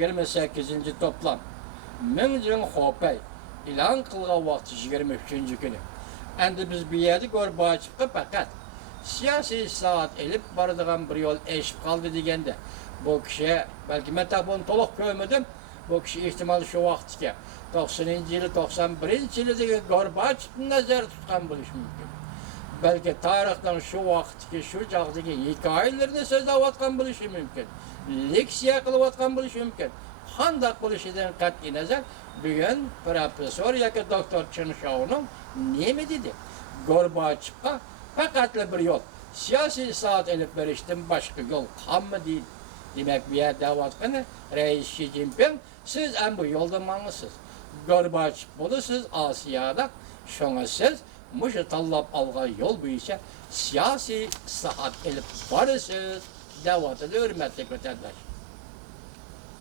28. toplam Ming Jin Hopey ilan kılgan vakti 23. günü. Endi biz bir yerde Gorbachev'ga fakat siyasi saat elip barıdığan bir yol eşip kaldı degende bu kişiye belki ben tabi onu toluk görmedim. Bu kişi ihtimalı şu vakti 90. yılı 91. yılı Gorbachev'ın nazarı tutkan buluş mümkün. Belki tarihten şu vakti şu çağdaki hikayelerini sözlevatkan buluşu mümkün. Leksiya kılıvatkan buluşu mümkün. Handak buluşudan kat'i nazar bugün profesör ya ki doktor Çınşav'ın ne mi dedi? Gorbachev'ga fakatlı bir yol. Siyasi saat elip verişten başka yol kalma değil. Demek bir yer davatkanı Reis Xi Jinping siz en bu yolda manlısınız. Gorbachev bulursunuz Asya'da. Şuna siz muşu tallap algan yol boyunca siyasi saat elip varısınız. Davatı da hürmetli kötenler.